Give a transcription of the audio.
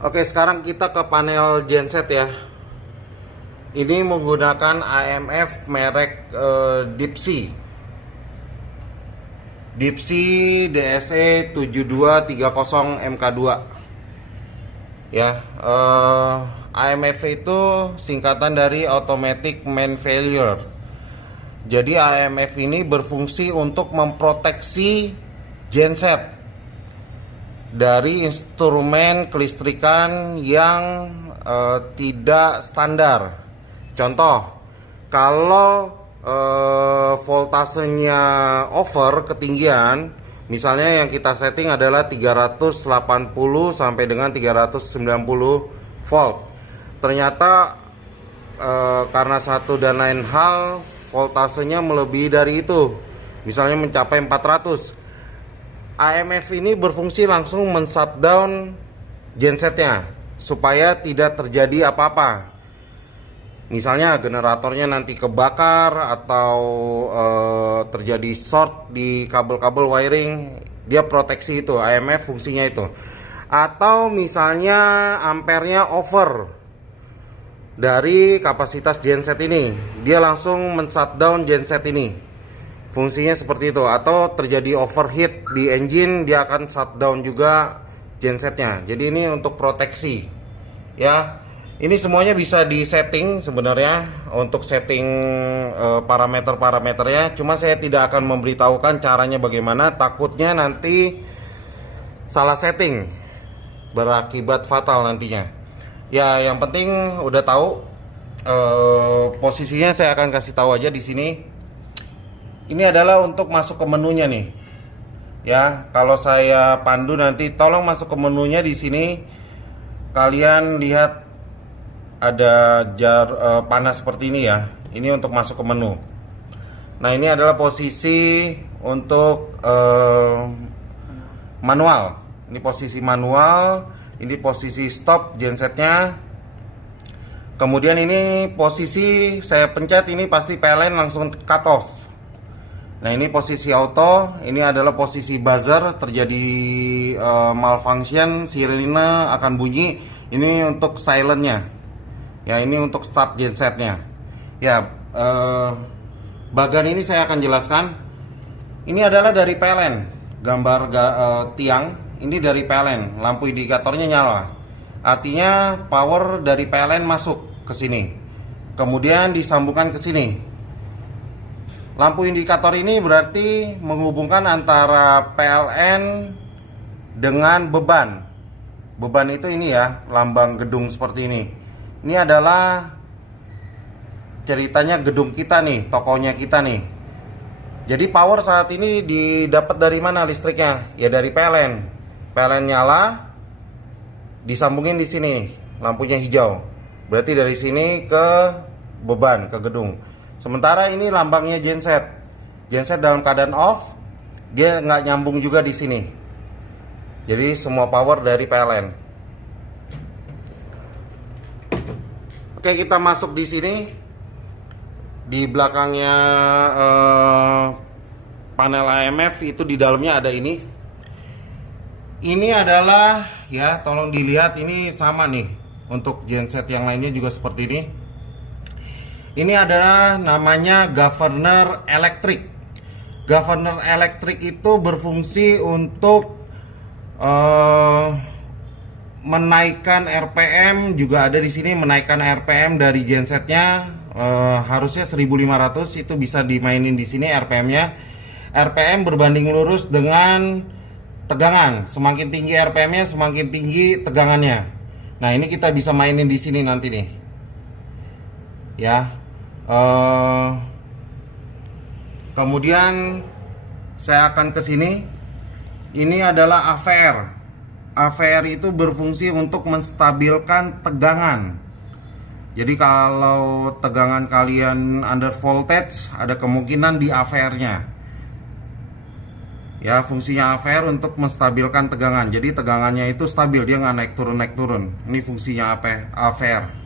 Oke, sekarang kita ke panel genset ya. Ini menggunakan AMF merek Dipsy DSE 7230 MK2 ya. AMF itu singkatan dari Automatic Main Failure. Jadi AMF ini berfungsi untuk memproteksi genset dari instrumen kelistrikan yang tidak standar. Contoh, kalau voltasenya over ketinggian, misalnya yang kita setting adalah 380 sampai dengan 390 volt. Ternyata karena satu dan lain hal voltasenya melebihi dari itu, misalnya mencapai 400. AMF ini berfungsi langsung men-shutdown gensetnya supaya tidak terjadi apa-apa. Misalnya generatornya nanti kebakar atau terjadi short di kabel-kabel wiring, dia proteksi itu, AMF fungsinya itu. Atau misalnya ampernya over dari kapasitas genset ini, dia langsung men-shutdown genset ini. Fungsinya seperti itu. Atau terjadi overheat di engine, dia akan shutdown juga gensetnya. Jadi ini untuk proteksi ya. Ini semuanya bisa disetting sebenarnya untuk setting parameter-parameternya. Cuma saya tidak akan memberitahukan caranya bagaimana, takutnya nanti salah setting berakibat fatal nantinya. Ya, yang penting udah tahu posisinya. Saya akan kasih tahu aja di sini. Ini adalah untuk masuk ke menunya nih. Ya, kalau saya pandu nanti tolong masuk ke menunya di sini. Kalian lihat ada panah seperti ini ya. Ini untuk masuk ke menu. Nah, ini adalah posisi untuk manual. Ini posisi manual, ini posisi stop gensetnya. Kemudian ini posisi saya pencet, ini pasti PLN langsung cut off. Nah, ini posisi auto, ini adalah posisi buzzer, terjadi malfunction, sirene akan bunyi. Ini untuk silentnya. Ya, ini untuk start gensetnya. Ya, bagian ini saya akan jelaskan. Ini adalah dari PLN, gambar tiang. Ini dari PLN, lampu indikatornya nyala. Artinya power dari PLN masuk ke sini. Kemudian disambungkan ke sini. Lampu indikator ini berarti menghubungkan antara PLN dengan beban. Beban itu ini ya, lambang gedung seperti ini. Ini adalah ceritanya gedung kita nih, tokonya kita nih. Jadi power saat ini didapat dari mana listriknya? Ya dari PLN. PLN nyala, disambungin di sini, lampunya hijau. Berarti dari sini ke beban, ke gedung. Sementara ini lambangnya genset. Genset dalam keadaan off, dia nggak nyambung juga di sini. Jadi semua power dari PLN. Oke, kita masuk di sini. Di belakangnya panel AMF itu di dalamnya ada ini. Ini adalah ya, tolong dilihat, ini sama nih. Untuk genset yang lainnya juga seperti ini. Ini adalah namanya governor elektrik. Governor elektrik itu berfungsi untuk menaikkan RPM, juga ada di sini menaikkan RPM dari gensetnya. Harusnya 1500, itu bisa dimainin di sini RPM-nya. RPM berbanding lurus dengan tegangan. Semakin tinggi RPM-nya, semakin tinggi tegangannya. Nah, ini kita bisa mainin di sini nanti nih. Ya. Kemudian saya akan ke sini. Ini adalah AVR. AVR itu berfungsi untuk menstabilkan tegangan. Jadi kalau tegangan kalian under voltage, ada kemungkinan di AVR-nya. Ya, fungsinya AVR untuk menstabilkan tegangan. Jadi tegangannya itu stabil, dia nggak naik turun. Ini fungsinya AVR.